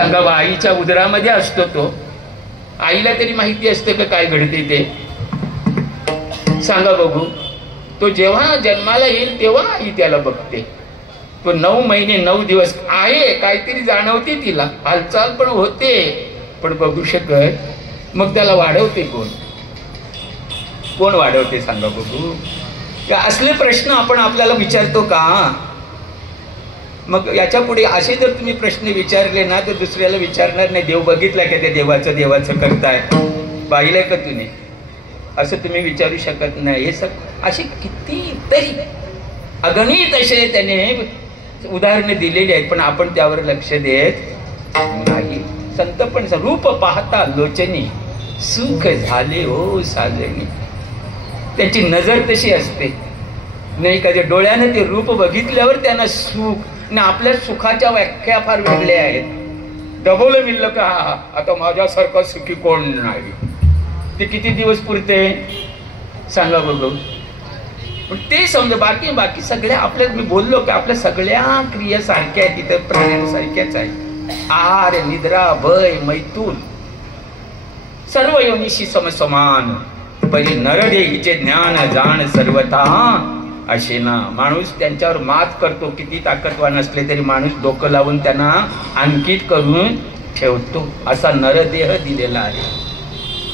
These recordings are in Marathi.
सांगा बा, आईच्या उदरामध्ये असतो तो, आईला तरी माहिती असते का काय घडते ते? सांगा बघू. तो जेव्हा जन्माला येईल तेव्हा आई त्याला बघते. तो 9 महिने 9 दिवस आहे, काहीतरी जाणवते तिला, हालचाल पण होते, पण बघू शकत. मग त्याला वाढवते कोण? कोण वाढवते सांगा बघू? असले प्रश्न आपण आपल्याला विचारतो का? मग याच्या पुढे असे जर तुम्ही प्रश्न विचारले ना तर दुसऱ्याला विचारणार नाही, देव बघितला का ते देवाचं करताय, पाहिलंय का तुम्ही, असं तुम्ही विचारू शकत नाही. हे असे कितीतरी अगणित असे त्याने उदाहरणं दिलेली आहेत, पण आपण त्यावर लक्ष देत नाही. संत पण रूप पाहता लोचनी सुख झाले हो साजणी. त्याची नजर तशी असते नाही का, जे डोळ्याने ते रूप बघितल्यावर त्यांना सुख. आणि आपल्या सुखाच्या व्याख्या फार वेगळ्या आहेत. दबवलं मिळलं का आता माझ्यासारखा सुखी कोण नाही. ते किती दिवस पुरते सांगा बघू. पण ते समजा बाकी सगळ्या आपल्या, मी बोललो की आपल्या सगळ्या क्रिया सारख्या आहेत, तिथं प्राण्यांसारख्याच आहे. आहार, निद्रा, भय, मैथून सर्व योनिशी समसमान. पहिले नरदेहीचे ज्ञान जाण सर्वथा असे ना. माणूस त्यांच्यावर मात करतो, किती ताकदवान असले तरी माणूस डोकं लावून त्यांना अंकित करून ठेवतो. असा नरदेह दिलेला आहे.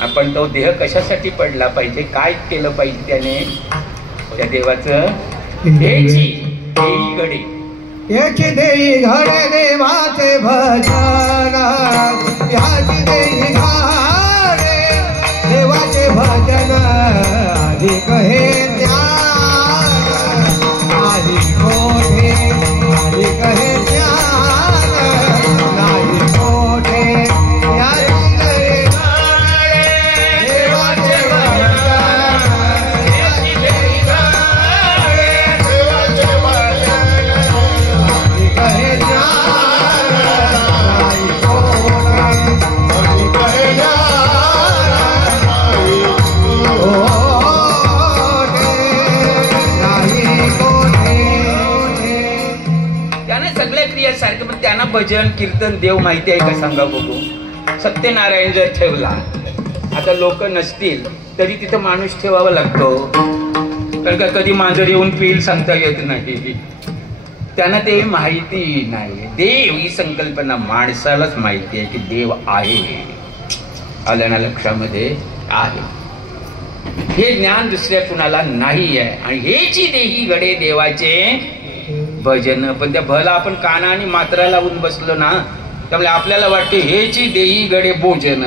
आपण तो देह कशासाठी पडला पाहिजे, काय केलं पाहिजे त्याने, त्या देवाचं देही घडे, याची देही घडे देवाचे भजन, याची देही घडे देवाचे भजन. अधिक हे ज्ञान नाही कोठे, अधिक हे ज्ञान नाही कोठे. सारखं. पण त्यांना भजन कीर्तन देव माहिती आहे का सांगा बघू. सत्यनारायण जर ठेवला, आता लोक नसतील तरी तिथं माणूस ठेवावा लागतो, कारण का कधी मांजर येऊन पिईल सांगता येत नाही. त्यांना ते माहिती नाही. देव ही संकल्पना माणसालाच माहिती आहे की देव आहे, आल्या ना लक्षामध्ये आहे. हे ज्ञान दुसऱ्या कुणाला नाही आहे. आणि हेची देही घडे देवाचे भजन. पण त्या भला आपण काना आणि मात्रा लावून बसलो ना, त्यामुळे आपल्याला वाटते हेची देही घडे भोजन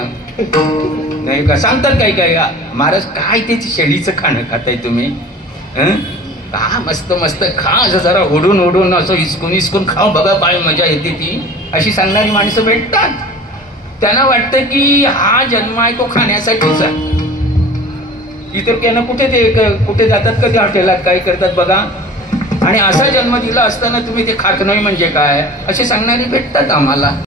नाही का. सांगतात काय काय का महाराज, काय त्याची शेळीचं खाणं खाताय तुम्ही, का मस्त मस्त खा, जरा ओढून ओढून असं हिसकून खाऊ बघा, काय मजा येते ती, अशी सांगणारी माणसं भेटतात. त्यांना वाटतं की हा जन्म आहे तो खाण्यासाठीच आहे. इतर त्यांना कुठे जातात कधी हॉटेलात काय करतात बघा, आणि असा जन्म दिला असताना तुम्ही ते खात नाही म्हणजे काय, असे सांगणारी भेटतात आम्हाला.